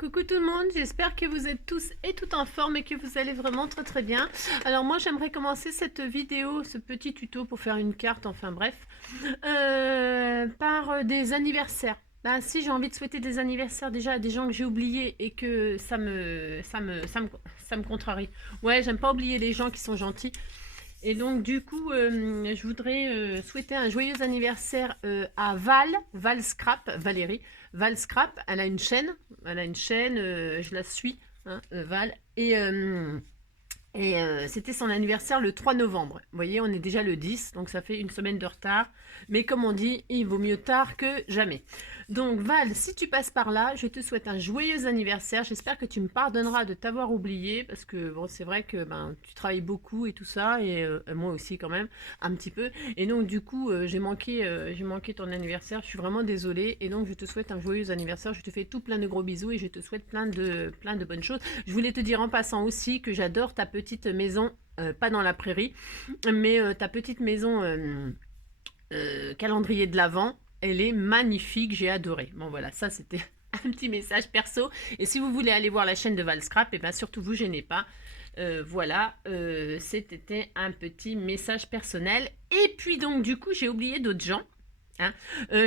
Coucou tout le monde, j'espère que vous êtes tous et toutes en forme et que vous allez vraiment très bien. Alors moi j'aimerais commencer cette vidéo, ce petit tuto pour faire une carte, enfin bref, par des anniversaires. Ben, si j'ai envie de souhaiter des anniversaires déjà à des gens que j'ai oubliés et que ça me contrarie. Ouais, j'aime pas oublier les gens qui sont gentils. Et donc du coup, je voudrais souhaiter un joyeux anniversaire à Val Scrap, Valérie. Val Scrap, elle a une chaîne, je la suis, hein, Val. C'était son anniversaire le 3 novembre. Vous voyez, on est déjà le 10, donc ça fait une semaine de retard. Mais comme on dit, il vaut mieux tard que jamais. Donc Val, si tu passes par là, je te souhaite un joyeux anniversaire. J'espère que tu me pardonneras de t'avoir oublié, parce que bon, c'est vrai que tu travailles beaucoup et tout ça, et moi aussi quand même, un petit peu. Et donc du coup, j'ai manqué ton anniversaire. Je suis vraiment désolée. Et donc je te souhaite un joyeux anniversaire. Je te fais tout plein de gros bisous et je te souhaite plein de bonnes choses. Je voulais te dire en passant aussi que j'adore ta petite maison, pas dans la prairie, mais ta petite maison calendrier de l'Avent, elle est magnifique, j'ai adoré. Bon voilà, ça c'était un petit message perso. Et si vous voulez aller voir la chaîne de Val Scrap, et bien surtout vous gênez pas. Voilà, c'était un petit message personnel. Et puis donc du coup j'ai oublié d'autres gens. Hein.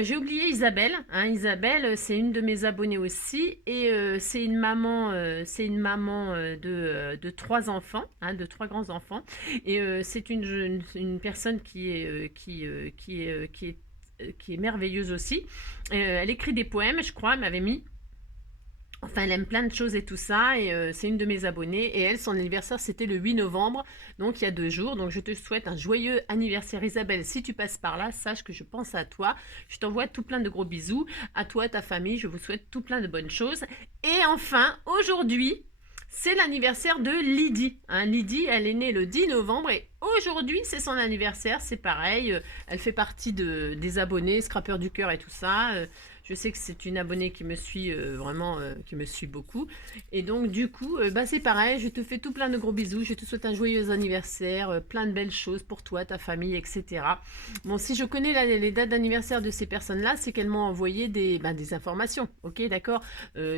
J'ai oublié Isabelle. Hein. Isabelle, c'est une de mes abonnées aussi. Et c'est une maman, de 3 enfants, hein, de 3 grands enfants. Et c'est une personne qui est merveilleuse aussi. Elle écrit des poèmes, je crois, elle m'avait mis. Enfin, elle aime plein de choses et tout ça, et c'est une de mes abonnées. Et elle, son anniversaire, c'était le 8 novembre, donc il y a 2 jours. Donc je te souhaite un joyeux anniversaire, Isabelle. Si tu passes par là, sache que je pense à toi. Je t'envoie tout plein de gros bisous. À toi, ta famille, je vous souhaite tout plein de bonnes choses. Et enfin, aujourd'hui, c'est l'anniversaire de Lydie. Hein, Lydie, elle est née le 10 novembre et aujourd'hui, c'est son anniversaire. C'est pareil, elle fait partie des abonnés, Scrapper du cœur et tout ça. Je sais que c'est une abonnée qui me suit vraiment, qui me suit beaucoup. Et donc, du coup, c'est pareil, je te fais tout plein de gros bisous. Je te souhaite un joyeux anniversaire, plein de belles choses pour toi, ta famille, etc. Bon, si je connais les dates d'anniversaire de ces personnes-là, c'est qu'elles m'ont envoyé des informations. Ok, d'accord,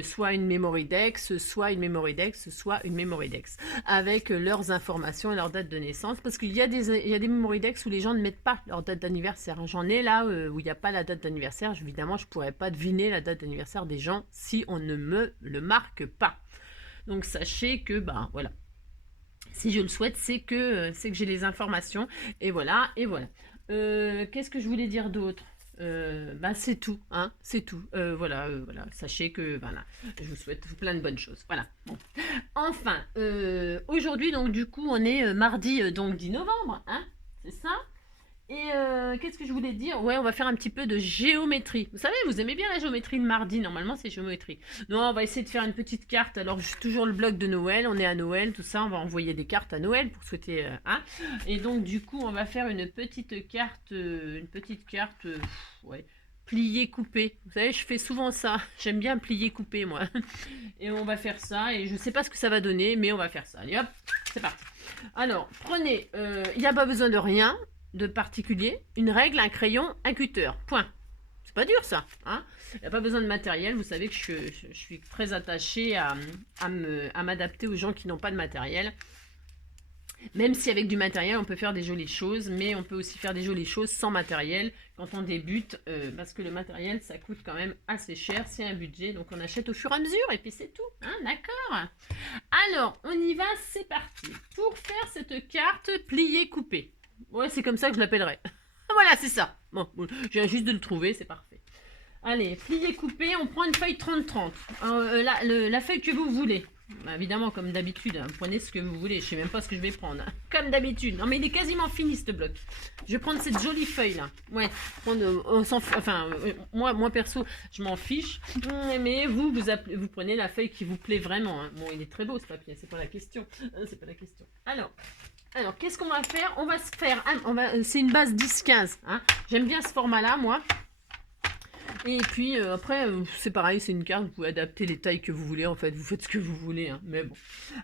soit une memory dex, soit une memory dex, soit une memory dex. Avec leurs informations et leur date de naissance. Parce qu'il y a des memory dex où les gens ne mettent pas leur date d'anniversaire. J'en ai là où il n'y a pas la date d'anniversaire. Évidemment, je pourrais pas deviner la date d'anniversaire des gens si on ne me le marque pas. Donc sachez que voilà, si je le souhaite, c'est que j'ai les informations, et voilà. Qu'est-ce que je voulais dire d'autre? C'est tout, hein, c'est tout. Voilà, sachez que voilà, je vous souhaite plein de bonnes choses. Voilà. Bon. Enfin, aujourd'hui, donc du coup, on est mardi, donc 10 novembre, hein, c'est ça. Et qu'est-ce que je voulais dire? Ouais, on va faire un petit peu de géométrie. Vous savez, vous aimez bien la géométrie le mardi. Normalement, c'est géométrie. Non, on va essayer de faire une petite carte. Alors, j'ai toujours le blog de Noël. On est à Noël, tout ça. On va envoyer des cartes à Noël pour souhaiter... hein. Et donc, du coup, on va faire une petite carte... ouais, plier, couper. Vous savez, je fais souvent ça. J'aime bien plier, couper, moi. Et on va faire ça. Et je sais pas ce que ça va donner, mais on va faire ça. Allez, hop, c'est parti. Alors, prenez... il n'y a pas besoin de rien de particulier, une règle, un crayon, un cutter, point. C'est pas dur ça, hein. Il n'y a pas besoin de matériel, vous savez que je suis très attachée à m'adapter aux gens qui n'ont pas de matériel. Même si avec du matériel on peut faire des jolies choses, mais on peut aussi faire des jolies choses sans matériel quand on débute, parce que le matériel ça coûte quand même assez cher, c'est un budget, donc on achète au fur et à mesure et puis c'est tout, hein, d'accord. Alors on y va, c'est parti. Pour faire cette carte pliée-coupée, ouais, c'est comme ça que je l'appellerai. Voilà, c'est ça. Bon, je viens juste de le trouver, c'est parfait. Allez, plié coupé, on prend une feuille 30-30. La feuille que vous voulez. Évidemment, comme d'habitude, hein, prenez ce que vous voulez. Je sais même pas ce que je vais prendre. Hein. Comme d'habitude. Non, mais il est quasiment fini, ce bloc. Je vais prendre cette jolie feuille-là. Ouais, moi, perso, je m'en fiche. Mais vous prenez la feuille qui vous plaît vraiment. Hein. Bon, il est très beau, ce papier. C'est pas la question. C'est pas la question. Alors, qu'est-ce qu'on va faire? On va se faire... c'est une base 10-15. Hein. J'aime bien ce format-là, moi. Et puis, après, c'est pareil, c'est une carte. Vous pouvez adapter les tailles que vous voulez, en fait. Vous faites ce que vous voulez. Hein. Mais bon.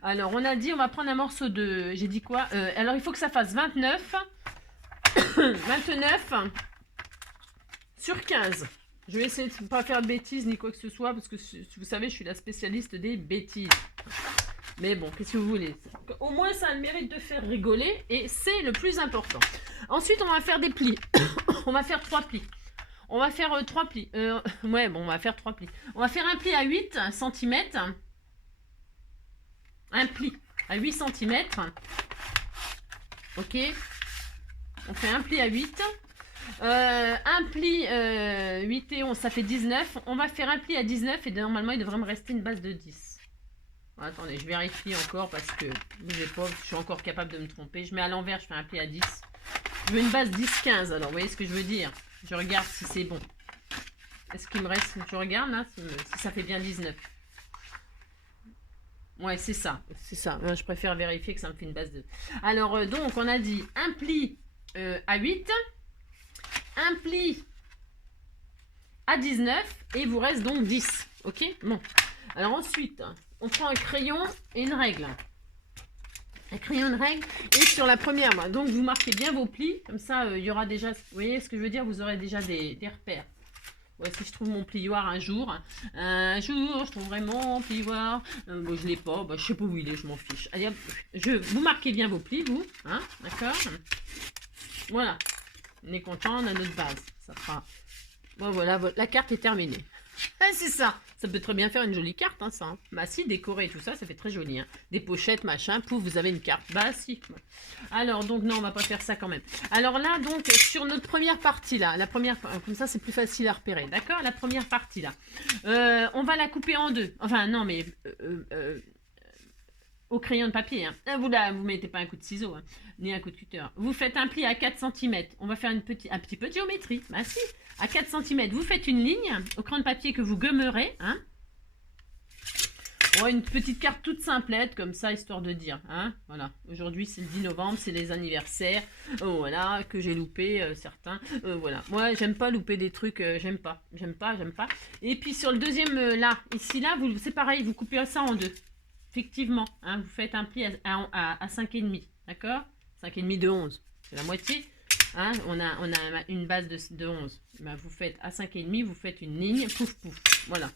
Alors, on a dit, on va prendre un morceau de... J'ai dit quoi? Alors, il faut que ça fasse 29 sur 15. Je vais essayer de ne pas faire de bêtises ni quoi que ce soit, parce que vous savez, je suis la spécialiste des bêtises. Mais bon, qu'est-ce que vous voulez? Au moins, ça a le mérite de faire rigoler, et c'est le plus important. Ensuite, on va faire des plis. On va faire 3 plis. On va faire 3 plis. Ouais, bon, on va faire 3 plis. On va faire un pli à 8 cm. Un pli à 8 cm. Ok. On fait un pli à 8. Un pli 8 et 11, ça fait 19. On va faire un pli à 19 et normalement, il devrait me rester une base de 10. Attendez, je vérifie encore parce que bougez pas, je suis encore capable de me tromper. Je mets à l'envers, je fais un pli à 10. Je veux une base 10-15, alors vous voyez ce que je veux dire. Je regarde si c'est bon. Est-ce qu'il me reste... Je regarde là, si ça fait bien 19. Ouais, c'est ça. C'est ça. Je préfère vérifier que ça me fait une base de... Alors, donc, on a dit un pli à 8. Un pli à 19. Et il vous reste donc 10. Ok? Bon. Alors ensuite, on prend un crayon et une règle. Un crayon, une règle. Et sur la première, donc vous marquez bien vos plis. Comme ça, il y aura déjà... Vous voyez ce que je veux dire? Vous aurez déjà des repères. Ouais, si je trouve mon plioir un jour, je trouverai mon plioir. Bon, je l'ai pas, bah, je sais pas où il est, je m'en fiche. Allez, hop, vous marquez bien vos plis, vous, hein, d'accord? Voilà, on est content, on a notre base. Ça fera. Bon, voilà, la carte est terminée. C'est ça. Ça peut très bien faire une jolie carte, hein, ça. Hein. Bah si, décorer et tout ça, ça fait très joli. Hein. Des pochettes, machin, pouf, vous avez une carte. Bah si. Alors, donc, non, on va pas faire ça quand même. Alors là, donc, sur notre première partie, là, la première, comme ça, c'est plus facile à repérer, d'accord? La première partie, là. On va la couper en deux. Enfin, non, mais... au crayon de papier. Hein. Vous ne mettez pas un coup de ciseau, hein, ni un coup de cutter. Vous faites un pli à 4 cm. On va faire un petit peu de géométrie. Bah si, à 4 cm, vous faites une ligne au crayon de papier que vous gommerez. Hein. Oh, une petite carte toute simplette, comme ça, histoire de dire. Hein. Voilà. Aujourd'hui, c'est le 10 novembre, c'est les anniversaires. Oh, voilà, que j'ai loupé certains. Voilà. Moi, j'aime pas louper des trucs. J'aime pas. J'aime pas. Et puis, sur le deuxième, là, ici, là, c'est pareil. Vous coupez ça en deux. Effectivement, hein, vous faites un pli à 5,5, d'accord? 5,5 de 11, c'est la moitié. Hein, on a une base de 11. Ben, vous faites à 5,5, vous faites une ligne, pouf, pouf. Voilà.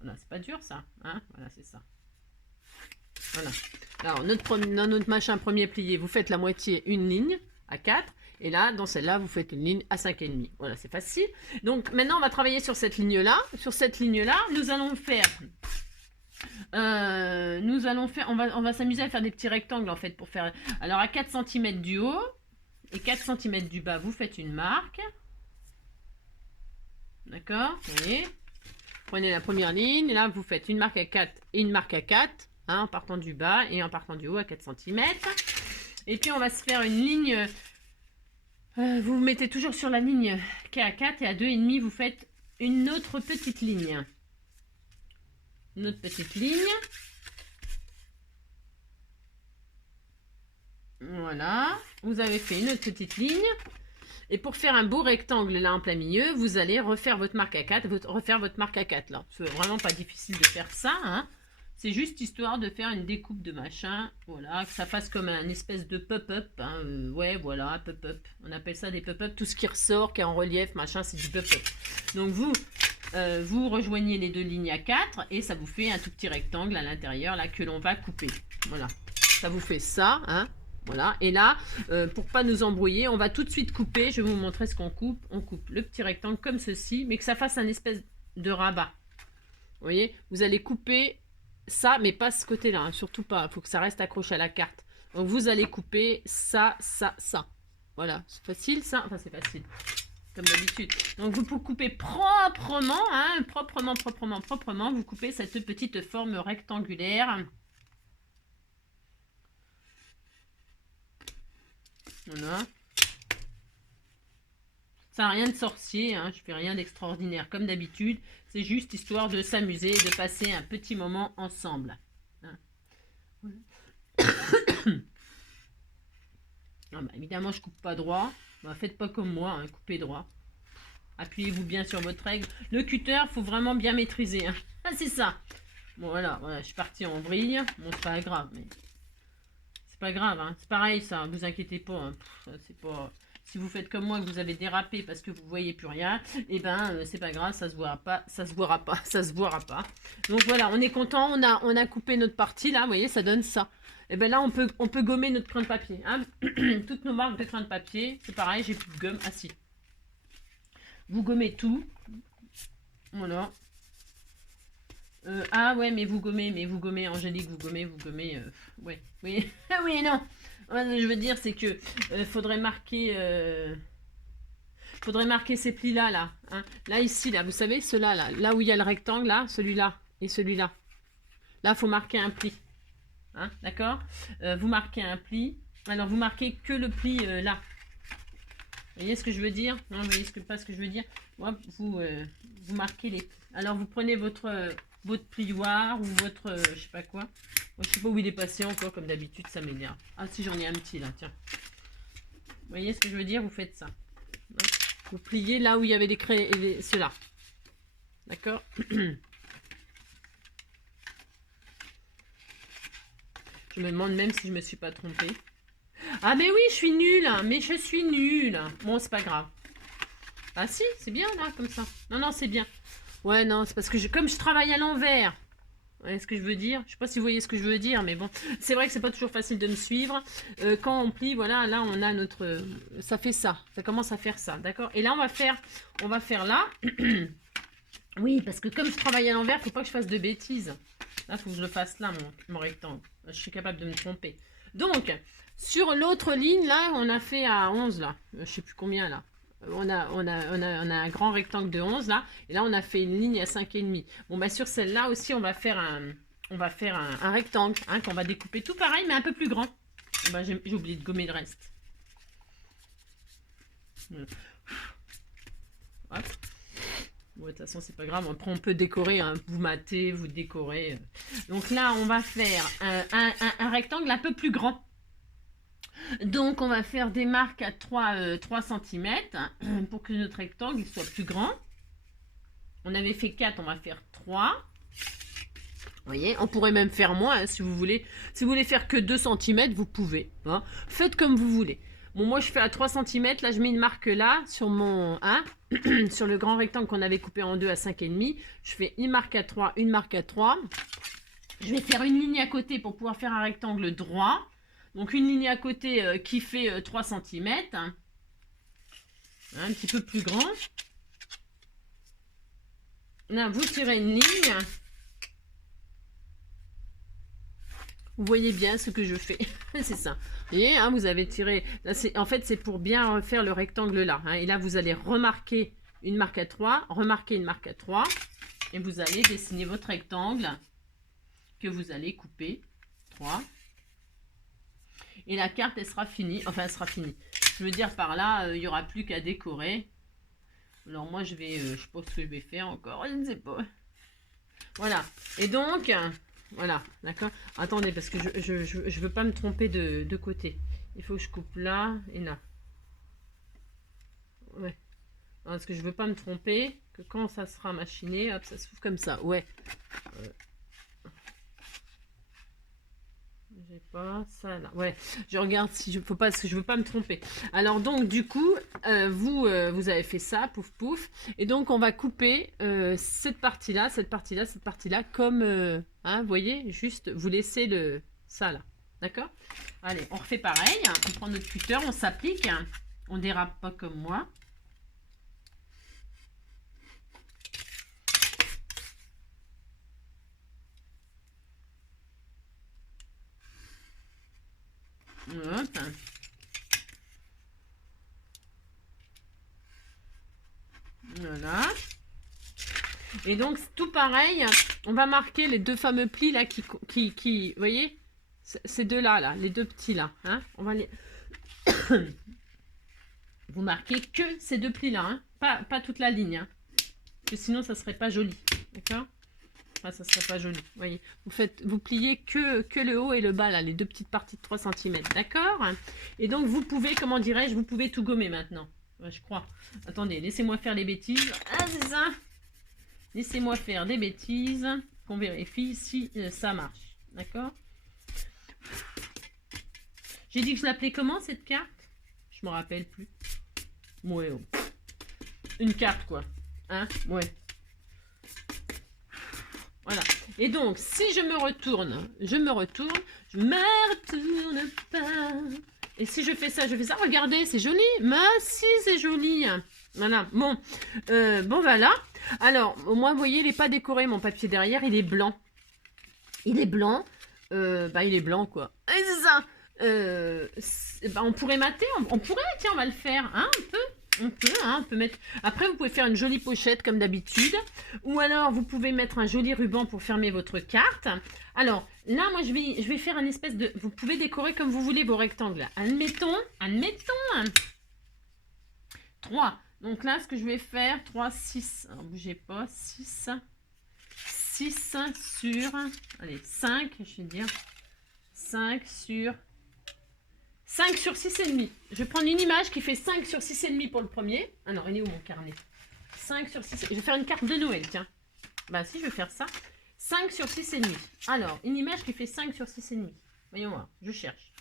Voilà, c'est pas dur ça. Hein, voilà, c'est ça. Voilà. Alors, notre machin premier plié, vous faites la moitié, une ligne à 4. Et là, dans celle-là, vous faites une ligne à 5,5. Voilà, c'est facile. Donc, maintenant, on va travailler sur cette ligne-là. Sur cette ligne-là, nous allons faire... on va s'amuser à faire des petits rectangles en fait pour faire. Alors à 4 cm du haut et 4 cm du bas, vous faites une marque. D'accord? Vous voyez? Prenez la première ligne, et là vous faites une marque à 4 et une marque à 4, hein, en partant du bas et en partant du haut à 4 cm. Et puis on va se faire une ligne. Vous mettez toujours sur la ligne qui est à 4 et à 2,5, vous faites une autre petite ligne. Notre petite ligne. Voilà. Vous avez fait une autre petite ligne. Et pour faire un beau rectangle là en plein milieu, vous allez refaire votre marque à 4, refaire votre marque à 4 là. C'est vraiment pas difficile de faire ça. Hein. C'est juste histoire de faire une découpe de machin. Voilà, que ça fasse comme un espèce de pop-up. Hein. Ouais, voilà, pop-up. On appelle ça des pop-up. Tout ce qui ressort, qui est en relief, machin, c'est du pop-up. Donc vous rejoignez les deux lignes à 4 et ça vous fait un tout petit rectangle à l'intérieur là que l'on va couper. Voilà, ça vous fait ça, hein. Voilà, et là, pour pas nous embrouiller, on va tout de suite couper. Je vais vous montrer ce qu'on coupe. On coupe le petit rectangle comme ceci, mais que ça fasse un espèce de rabat. Vous voyez, vous allez couper ça, mais pas ce côté-là, hein, surtout pas. Il faut que ça reste accroché à la carte. Donc vous allez couper ça, ça, ça. Voilà, c'est facile ça. Enfin, c'est facile. Comme d'habitude. Donc vous coupez proprement, hein, proprement, vous coupez cette petite forme rectangulaire. Voilà. Ça n'a rien de sorcier, hein, je fais rien d'extraordinaire comme d'habitude. C'est juste histoire de s'amuser, de passer un petit moment ensemble. Hein. Ah bah, évidemment, je coupe pas droit. Bah, faites pas comme moi, hein, coupez droit. Appuyez-vous bien sur votre règle. Le cutter, faut vraiment bien maîtriser. Hein. Ah, c'est ça. Bon, voilà, je suis partie en vrille. Bon, c'est pas grave, mais... C'est pas grave, hein. C'est pareil, ça. Vous inquiétez pas. Hein. Si vous faites comme moi, que vous avez dérapé parce que vous voyez plus rien, et ben c'est pas grave, ça se voira pas, ça se voira pas, ça se voira pas. Donc voilà, on est content, on a coupé notre partie là, vous voyez, ça donne ça. Et ben là, on peut gommer notre crayon de papier. Hein. Toutes nos marques de crayon de papier, c'est pareil, j'ai plus de gomme. Ah si. Vous gommez tout. Voilà. Ah ouais, mais vous gommez, Angélique, vous gommez, ouais, oui, oui et non. Ouais, je veux dire, c'est que faudrait marquer ces plis-là, là. Hein. Là, ici, là, vous savez, ceux-là, là où il y a le rectangle, là, celui-là et celui-là. Là, il faut marquer un pli. Hein, d'accord. Vous marquez un pli. Alors, vous marquez que le pli là. Vous voyez ce que je veux dire? Non, vous voyez pas ce que je veux dire? Moi, vous marquez les plis. Alors, vous prenez votre plioir ou votre je sais pas quoi. Moi, je sais pas où il est passé encore, comme d'habitude, ça m'énerve. Ah si, j'en ai un petit là, tiens. Vous voyez ce que je veux dire? Vous faites ça. Vous pliez là où il y avait ceux-là. D'accord? Je me demande même si je me suis pas trompée. Ah mais oui, je suis nulle. Mais je suis nulle. Bon, c'est pas grave. Ah si, c'est bien là, comme ça. Non, non, c'est bien. Ouais, non, c'est parce que comme je travaille à l'envers. Vous voyez ce que je veux dire? Je sais pas si vous voyez ce que je veux dire, mais bon. C'est vrai que c'est pas toujours facile de me suivre. Quand on plie, voilà, là, on a notre... ça fait ça. Ça commence à faire ça, d'accord? Et là, on va faire là. Oui, parce que comme je travaille à l'envers, faut pas que je fasse de bêtises. Là, il faut que je le fasse là, mon rectangle. Je suis capable de me tromper. Donc, sur l'autre ligne, là, on a fait à 11, là. Je sais plus combien, là. On a un grand rectangle de 11, là. Et là, on a fait une ligne à 5,5. Bon, bah, sur celle-là aussi, on va faire un rectangle, hein, qu'on va découper tout pareil, mais un peu plus grand. Bah, j'ai oublié de gommer le reste. Hop. Bon, de toute façon, c'est pas grave. Après, on peut décorer. Hein. Vous matez, vous décorez. Donc là, on va faire un rectangle un peu plus grand. Donc, on va faire des marques à 3 cm pour que notre rectangle soit plus grand. On avait fait 4, on va faire 3. Vous voyez, on pourrait même faire moins hein, si vous voulez. Si vous voulez faire que 2 cm, vous pouvez. Hein. Faites comme vous voulez. Bon, moi, je fais à 3 cm. Là, je mets une marque là sur mon... Hein, sur le grand rectangle qu'on avait coupé en deux à 5,5. Je fais une marque à 3, une marque à 3. Je vais faire une ligne à côté pour pouvoir faire un rectangle droit. Donc, une ligne à côté qui fait 3 cm. Hein, un petit peu plus grand. Là, vous tirez une ligne. Vous voyez bien ce que je fais. C'est ça. Vous voyez, hein, vous avez tiré... Là, en fait, c'est pour bien faire le rectangle là. Hein, et là, vous allez remarquer une marque à 3, remarquer une marque à 3. Et vous allez dessiner votre rectangle que vous allez couper. 3. Et la carte, elle sera finie. Enfin, elle sera finie. Je veux dire, par là, il n'y aura plus qu'à décorer. Alors, moi, je pense que je vais faire encore. Je ne sais pas. Voilà. Et donc... Voilà, d'accord. Attendez, parce que je veux pas me tromper de côté. Il faut que je coupe là et là. Ouais. Parce que je veux pas me tromper. Que quand ça sera machiné, hop, ça s'ouvre comme ça. Ouais. J'ai pas ça là. Ouais. Je regarde si je peux pas, parce que je veux pas me tromper. Alors donc du coup, vous avez fait ça, pouf pouf. Et donc on va couper cette partie-là, cette partie-là, cette partie-là, comme hein, vous voyez, juste vous laissez ça là. D'accord? Allez, on refait pareil. On prend notre cutter, on s'applique. On dérape pas comme moi. Hop. Voilà. Et donc, tout pareil, on va marquer les deux fameux plis là qui vous voyez, ces deux-là, là, les deux petits là. Hein, on va les... Vous marquez que ces deux plis-là, hein, pas toute la ligne. Hein, parce que sinon, ça serait pas joli. D'accord? Enfin, ça serait pas joli. Voyez, vous pliez que le haut et le bas, là, les deux petites parties de 3 cm. D'accord? Et donc, vous pouvez, comment dirais-je, vous pouvez tout gommer maintenant. Ouais, je crois. Attendez, laissez-moi faire les bêtises. Ah, c'est ça. Laissez-moi faire des bêtises. Qu'on vérifie si ça marche. D'accord? J'ai dit que je l'appelais comment, cette carte? Je me rappelle plus. Ouais, une carte, quoi. Hein? Ouais. Voilà. Et donc, si je me retourne, je me retourne pas. Et si je fais ça, regardez, c'est joli. Mais si, c'est joli. Voilà, bon. Bon, voilà. Alors, moi, vous voyez, il n'est pas décoré, mon papier derrière, il est blanc. Il est blanc. Il est blanc, quoi. Et c'est ça. On pourrait mater, on pourrait, tiens, on va le faire, hein, un peu. On peut mettre... Après, vous pouvez faire une jolie pochette comme d'habitude. Ou alors, vous pouvez mettre un joli ruban pour fermer votre carte. Alors, là, moi, je vais faire une espèce de... Vous pouvez décorer comme vous voulez vos rectangles. Admettons, 3. Donc là, ce que je vais faire, 3, 6. Alors, bougez pas, 6 sur... Allez, 5, je vais dire. 5 sur 6,5. Je vais prendre une image qui fait 5 sur 6,5 pour le premier. Ah non, il est où mon carnet? 5 sur 6. Je vais faire une carte de Noël, tiens. Bah si, je vais faire ça. 5 sur 6,5. Alors, une image qui fait 5 sur 6,5. Voyons voir, je cherche.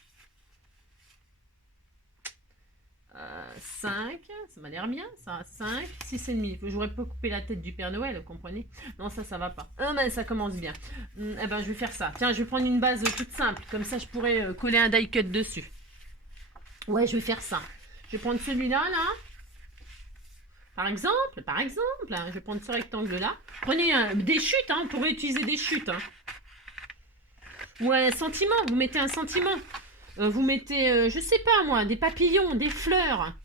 5, ça m'a l'air bien, ça. 5, 6,5. J'aurais pas coupé la tête du Père Noël, vous comprenez? Non, ça va pas. Ah, mais ça commence bien. Eh ben, je vais faire ça. Tiens, je vais prendre une base toute simple. Comme ça, je pourrais coller un die cut dessus. Ouais, je vais faire ça. Je vais prendre celui-là, là. Par exemple, hein, je vais prendre ce rectangle-là. Prenez des chutes, hein, on pourrait utiliser des chutes. Hein. Ouais, sentiment, vous mettez un sentiment. Vous mettez, je sais pas moi, des papillons, des fleurs.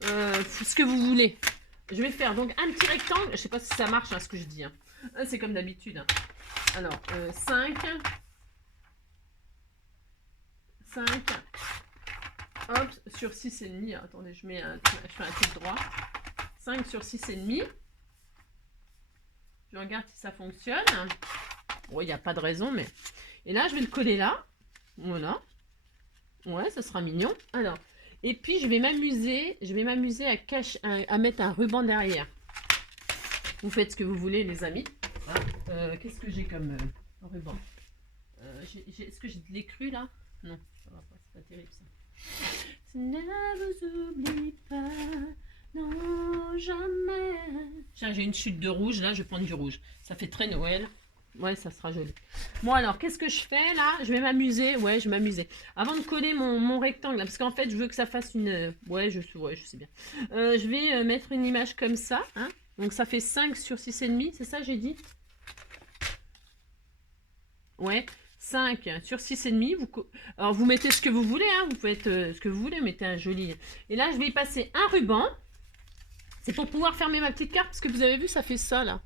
Ce que vous voulez. Je vais faire donc un petit rectangle. Je sais pas si ça marche, hein, ce que je dis. Hein. C'est comme d'habitude. Hein. Alors, 5. Hop, sur 6,5. Attendez, je fais un truc droit. 5 sur 6,5. Je regarde si ça fonctionne. Bon, il n'y a pas de raison, mais... Et là, je vais le coller là. Voilà. Ouais, ça sera mignon. Alors, et puis, je vais m'amuser à mettre un ruban derrière. Vous faites ce que vous voulez, les amis. Hein, qu'est-ce que j'ai comme ruban? Est-ce que j'ai de l'écru, là? Non, ça va pas, c'est pas terrible, ça. Ne vous oublie pas, non, jamais. Tiens, j'ai une chute de rouge, là, je vais prendre du rouge. Ça fait très Noël. Ouais, ça sera joli. Bon, alors, qu'est-ce que je fais, là? Je vais m'amuser. Ouais, je vais m'amuser. Avant de coller mon rectangle, là, parce qu'en fait, je veux que ça fasse une... Ouais, je sais bien. Je vais mettre une image comme ça, hein. Donc, ça fait 5 sur 6,5, c'est ça, j'ai dit? Ouais. 5 sur 6,5. Alors, vous mettez ce que vous voulez. Hein, vous pouvez mettre ce que vous voulez. Mettez un joli... Et là, je vais y passer un ruban. C'est pour pouvoir fermer ma petite carte. Parce que vous avez vu, ça fait ça, là.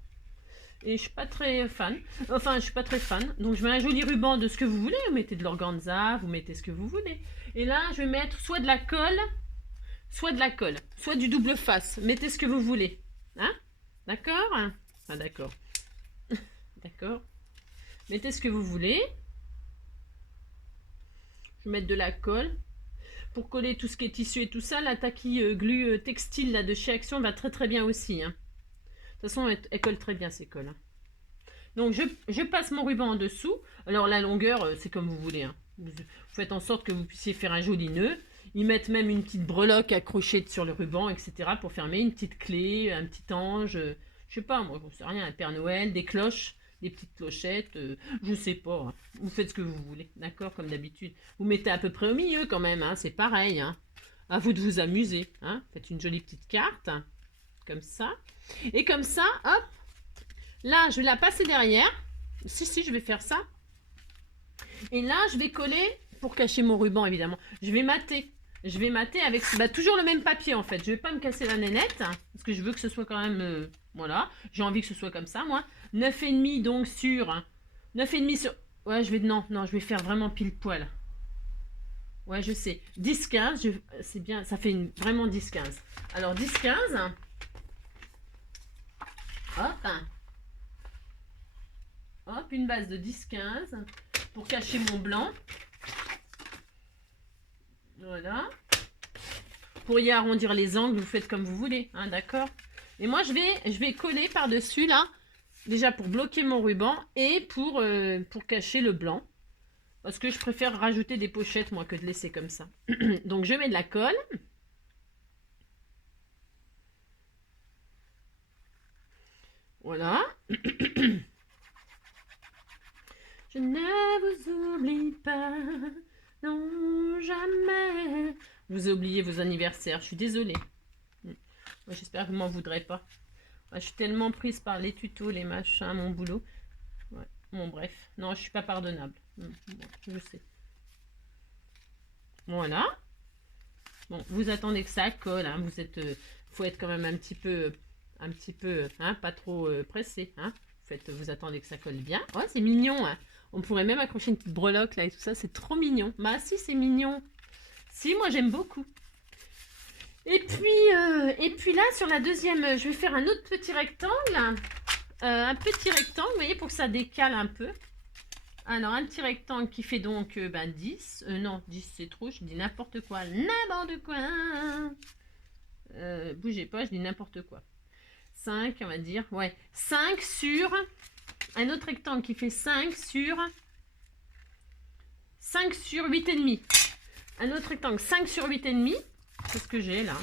Et je suis pas très fan. Enfin, je suis pas très fan. Donc, je mets un joli ruban de ce que vous voulez. Vous mettez de l'organza. Vous mettez ce que vous voulez. Et là, je vais mettre soit de la colle. Soit du double face. Mettez ce que vous voulez. Hein? D'accord? Ah, d'accord. D'accord. Mettez ce que vous voulez. Je vais mettre de la colle pour coller tout ce qui est tissu et tout ça. La taquille glue textile là, de chez Action va très très bien aussi. Hein. De toute façon, elle colle très bien ces colles. Hein. Donc, je passe mon ruban en dessous. Alors, la longueur, c'est comme vous voulez. Hein. Vous faites en sorte que vous puissiez faire un joli nœud. Ils mettent même une petite breloque accrochée sur le ruban, etc. pour fermer. Une petite clé, un petit ange. Je sais pas, moi, je sais rien. Un Père Noël, des cloches. Des petites clochettes, je sais pas. Hein. Vous faites ce que vous voulez, d'accord, comme d'habitude. Vous mettez à peu près au milieu quand même, hein, c'est pareil. Hein. À vous de vous amuser. Hein. Faites une jolie petite carte, hein, comme ça. Et comme ça, hop, là, je vais la passer derrière. Si, je vais faire ça. Et là, je vais coller, pour cacher mon ruban, évidemment, je vais mater. Je vais mater avec toujours le même papier, en fait. Je vais pas me casser la nénette, hein, parce que je veux que ce soit quand même... voilà, j'ai envie que ce soit comme ça, moi. 9,5 donc sur... 9,5 sur... Ouais, non, je vais faire vraiment pile poil. Ouais, je sais. 10-15, c'est bien, ça fait vraiment 10-15. Alors, 10-15. Hop. Hop, une base de 10-15 pour cacher mon blanc. Voilà. Pour y arrondir les angles, vous faites comme vous voulez, hein, d'accord? Et moi, je vais coller par-dessus, là, déjà pour bloquer mon ruban et pour cacher le blanc. Parce que je préfère rajouter des pochettes, moi, que de laisser comme ça. Donc, je mets de la colle. Voilà. Je ne vous oublie pas, non, jamais. Vous oubliez vos anniversaires, je suis désolée. J'espère que vous m'en voudrez pas. Je suis tellement prise par les tutos, les machins, mon boulot. Ouais. Bon, bref. Non, je suis pas pardonnable. Bon, je sais. Voilà. Bon, vous attendez que ça colle. Hein. Vous êtes, faut être quand même un petit peu, hein, pas trop pressé. Hein. Vous attendez que ça colle bien. Ouais, c'est mignon. Hein. On pourrait même accrocher une petite breloque là et tout ça. C'est trop mignon. Bah si, c'est mignon. Si, moi j'aime beaucoup. Et puis là, sur la deuxième, je vais faire un autre petit rectangle. Un petit rectangle, vous voyez, pour que ça décale un peu. Alors, un petit rectangle qui fait donc 10. Non, 10 c'est trop, je dis n'importe quoi. N'importe quoi. Bougez pas, je dis n'importe quoi. 5, on va dire. Ouais, 5 sur... Un autre rectangle qui fait 5 sur 8,5. Un autre rectangle, 5 sur 8,5. C'est ce que j'ai là.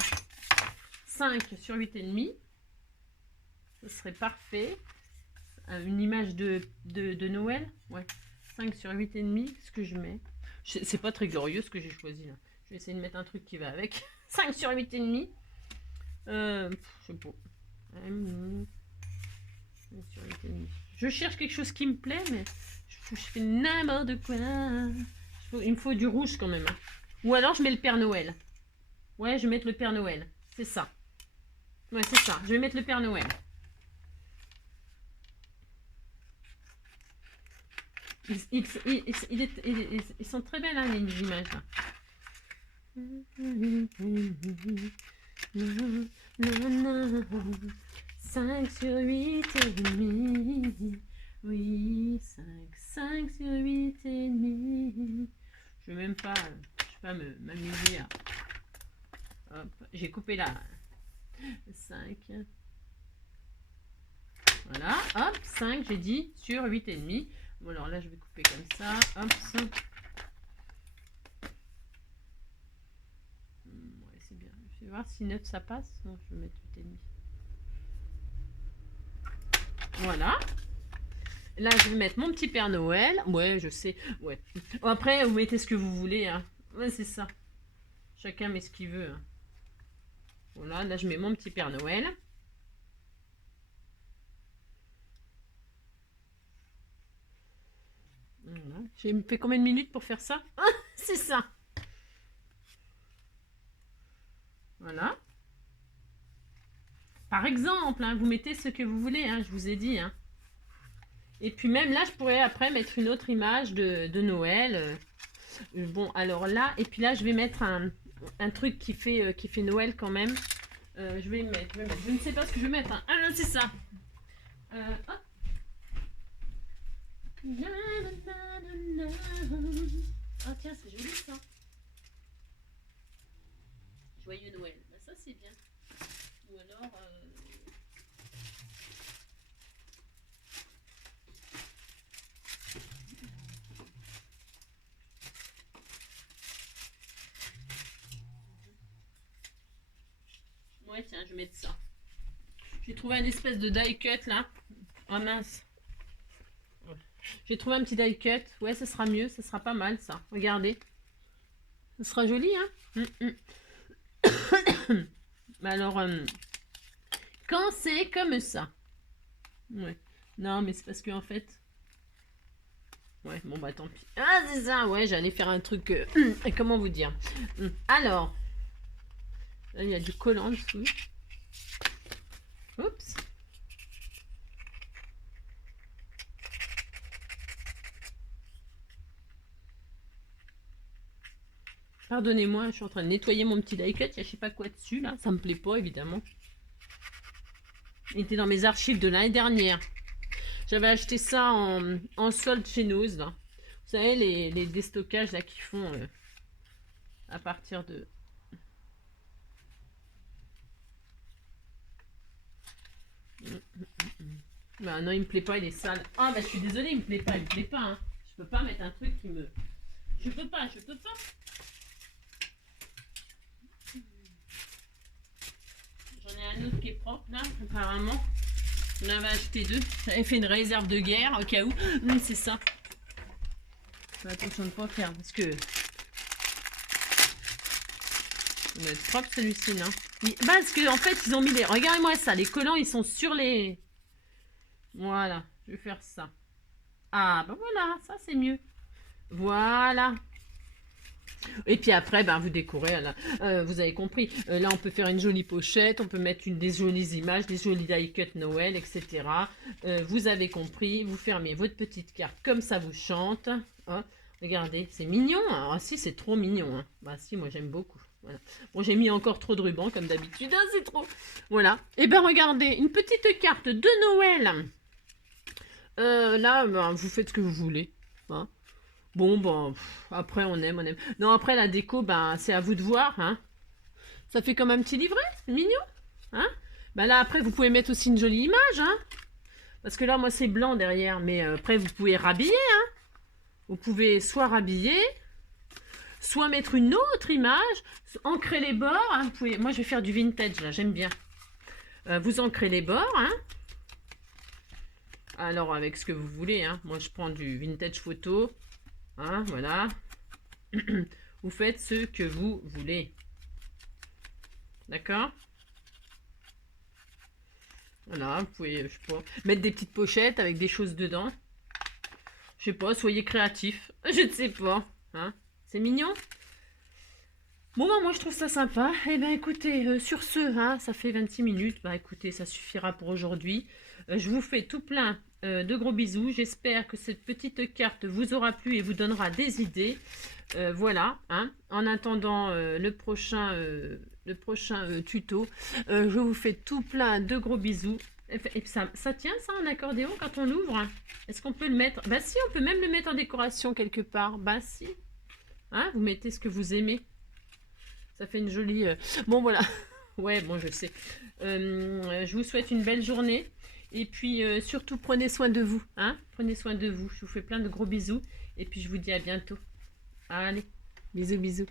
5 sur 8,5. Ce serait parfait. Une image de Noël. Ouais. 5 sur 8,5. Ce que je mets. C'est pas très glorieux ce que j'ai choisi là. Je vais essayer de mettre un truc qui va avec. 5 sur 8,5. Je sais pas. 5 sur 8,5. Je cherche quelque chose qui me plaît, mais je fais n'importe quoi. Il me faut du rouge quand même. Hein. Ou alors je mets le Père Noël. Ouais, je vais mettre le Père Noël. C'est ça. Ouais, c'est ça. Je vais mettre le Père Noël. Ils sont très belles, hein, les images. Là. 5 sur 8,5. Oui, 5 sur 8,5. Je vais même pas, m'amuser à... Hop, j'ai coupé là. 5. Voilà, hop, 5, j'ai dit, sur 8,5. Bon, alors là, je vais couper comme ça. Hop. Ouais, c'est bien. Je vais voir si 9 ça passe. Non, je vais mettre 8,5. Voilà. Là, je vais mettre mon petit Père Noël. Ouais, je sais. Ouais. Après, vous mettez ce que vous voulez. Hein. Ouais, c'est ça. Chacun met ce qu'il veut. Hein. Voilà, là, je mets mon petit Père Noël. Voilà. J'ai fait combien de minutes pour faire ça? Ah, c'est ça. Voilà. Par exemple, hein, vous mettez ce que vous voulez, hein, je vous ai dit. Hein. Et puis même là, je pourrais après mettre une autre image de Noël. Bon, alors là, et puis là, je vais mettre un truc qui fait Noël quand même. Je vais mettre. Je ne sais pas ce que je vais mettre. Hein. Ah, c'est ça. Hop. Ah tiens, c'est joli ça. Joyeux Noël. Ben, ça, c'est bien. Ou alors... Ouais, tiens, je vais mettre ça. J'ai trouvé un espèce de die cut là. Oh mince. J'ai trouvé un petit die cut. Ouais, ça sera mieux. Ça sera pas mal ça. Regardez. Ce sera joli, hein. Mais alors, quand c'est comme ça. Ouais. Non, mais c'est parce que en fait... Ouais, bon bah tant pis. Ah, c'est ça, ouais, j'allais faire un truc... comment vous dire? Alors... Là, il y a du collant dessous. Oups. Pardonnez-moi, je suis en train de nettoyer mon petit die cut. Il y a je sais pas quoi dessus, là. Ça me plaît pas, évidemment. Il était dans mes archives de l'année dernière. J'avais acheté ça en solde chez Noz, là. Vous savez, les déstockages, là, qui font à partir de... Bah non, il me plaît pas, il est sale. Ah bah je suis désolée, il me plaît pas, hein. Je peux pas mettre un truc qui me... Je peux pas. J'en ai un autre qui est propre là, apparemment. J'en avais acheté 2. J'avais fait une réserve de guerre au cas où. C'est ça. Fais attention de ne pas faire parce que... Il va être propre celui-ci, non? Parce que en fait, ils ont mis les... Regardez-moi ça, les collants, ils sont sur les... Voilà, je vais faire ça. Ah, ben voilà, ça c'est mieux. Voilà. Et puis après, ben, vous décorez, là, vous avez compris. Là, on peut faire une jolie pochette, on peut mettre des jolies images, des jolis die-cut Noël, etc. Vous avez compris, vous fermez votre petite carte comme ça vous chante. Hein. Regardez, c'est mignon. Hein. Ah si, c'est trop mignon. Hein. Bah si, moi j'aime beaucoup. Voilà. Bon, j'ai mis encore trop de ruban comme d'habitude. Ah, c'est trop. Voilà. Et ben regardez, une petite carte de Noël. Là, ben, vous faites ce que vous voulez. Hein. Bon, ben, après, on aime. Non, après, la déco, ben, c'est à vous de voir. Hein. Ça fait comme un petit livret. C'est mignon. Hein. Ben là, après, vous pouvez mettre aussi une jolie image. Hein. Parce que là, moi, c'est blanc derrière. Mais après, vous pouvez rhabiller. Hein. Vous pouvez soit rhabiller, soit mettre une autre image, ancrer les bords. Hein. Vous pouvez... Moi, je vais faire du vintage, là. J'aime bien. Vous ancrez les bords. Hein. Alors, avec ce que vous voulez. Hein. Moi, je prends du vintage photo. Hein, voilà. Vous faites ce que vous voulez. D'accord? Voilà, vous pouvez, je sais pas, mettre des petites pochettes avec des choses dedans. Je sais pas, soyez créatifs. Je ne sais pas. Hein? C'est mignon? Bon, bah, moi, je trouve ça sympa. Eh bien, écoutez, sur ce, hein, ça fait 26 minutes. Bah, écoutez, ça suffira pour aujourd'hui. Je vous fais tout plein de gros bisous. J'espère que cette petite carte vous aura plu et vous donnera des idées. Voilà. Hein. En attendant le prochain tuto, je vous fais tout plein de gros bisous. Et ça tient ça en accordéon quand on l'ouvre? Est-ce qu'on peut le mettre? Bah si, on peut même le mettre en décoration quelque part. Bah si. Hein, vous mettez ce que vous aimez. Ça fait une jolie... Bon, voilà. Ouais, bon, je sais. Je vous souhaite une belle journée. Et puis, surtout, prenez soin de vous. Hein, prenez soin de vous. Je vous fais plein de gros bisous. Et puis, je vous dis à bientôt. Allez, bisous, bisous.